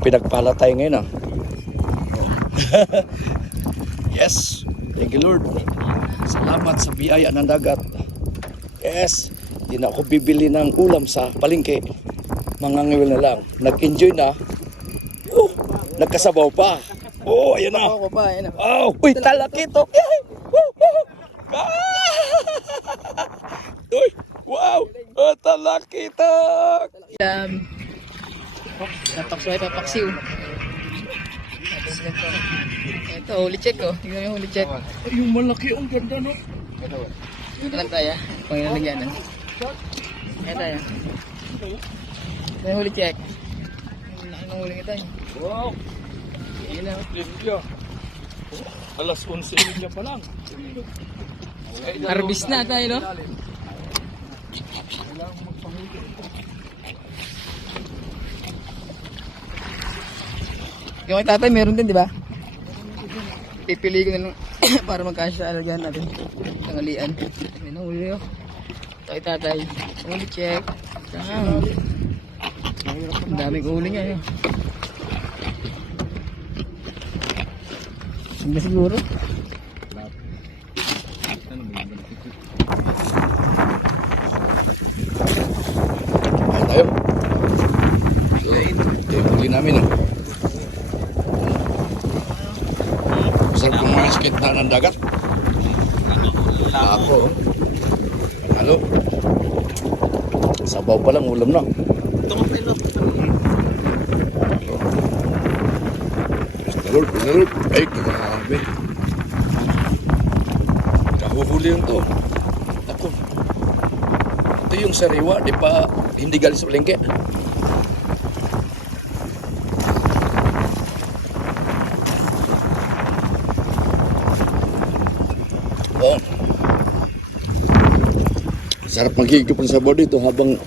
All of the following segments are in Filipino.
pinagpala tayo ngayon, ah. Yes, thank you Lord. Salamat sa biyaya ng dagat. Yes, hindi na ako bibili ng ulam sa palengke. Mangangiwil na lang. Nag-enjoy na. Nagkasabaw pa. Oh, ayan na. Ako pa, ayan na. Oh, uy, talakitok. Uy, wow. Oh, talakitok. Papaksiw. Ito, huli check ko. Tingnan mo yung huli check. Ay, yung malaki, ang ganda, no? Ito lang tayo. Pangilalagyan. Ito tayo. Ito yung huli check. Anong huli kita? Wow. Ayan na. Limpyo. Alas 11 limpyo pa lang. Harvest na tayo, no? Yung kay tatay, meron din, di ba? Pipili ko na lang para magkasya alagyan natin. Tangalian. Ayan na, huli yun. Ito kay tatay. Huli check. Saan? Ang daming huli niya, yun. Sumba siguro. Ayan tayo. Ito yung huli namin, ah. Masarap kong mga skate na ng dagat. Ako, oh. Halo. Sabaw pa lang, ulam na. Lord. Ay, grabe. Kahuhuli yun to. Ako. Ito yung sariwa, di pa hindi galing sa palengke. Oh. Sarap magigip ng sabaw dito habang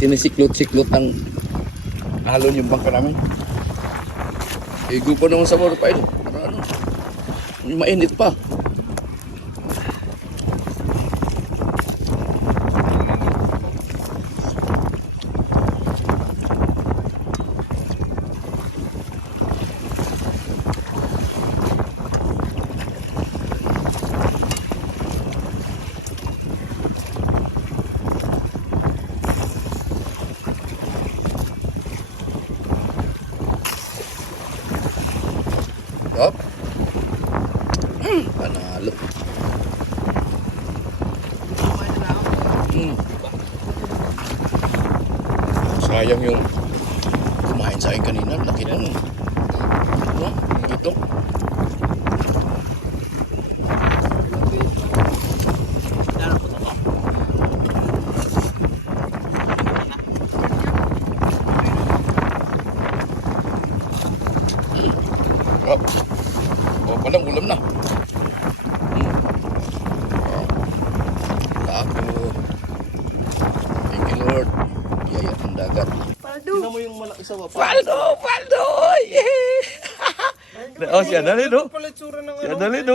sinisiklot-siklot ang alon yung bangka namin. Igo pa naman sabaw pa ito. Para ano? Mainit pa. Hop. Panalo. Sayang yung kumain sa akin kanina. Laki na nun. Ito. Hop. Oh, palang ulam na. Ako. Thank you Lord. Biyaya ng dagat. Tingnan mo yung malaki sa wapa. Paldo! Oh, siya dali no. Pala itsura ng Siya dali no.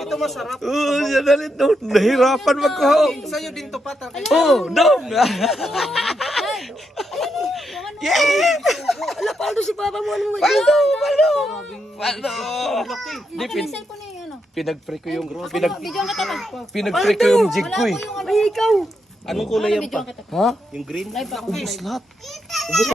Ito masarap. Oh, siya dali no. Nahirapan magkaho. Sa'yo din to pata. Oh, dong. Yeah! Ala, Paldo si Papa mo. Ano mo? Paldo! Di Cellphone na yung ano. pinag-free ko yung Video ang katama. pinag-free ko yung jig ko eh. Ay, ikaw. Anong kulay yan pa? Ha? Yung green? Ubus lahat.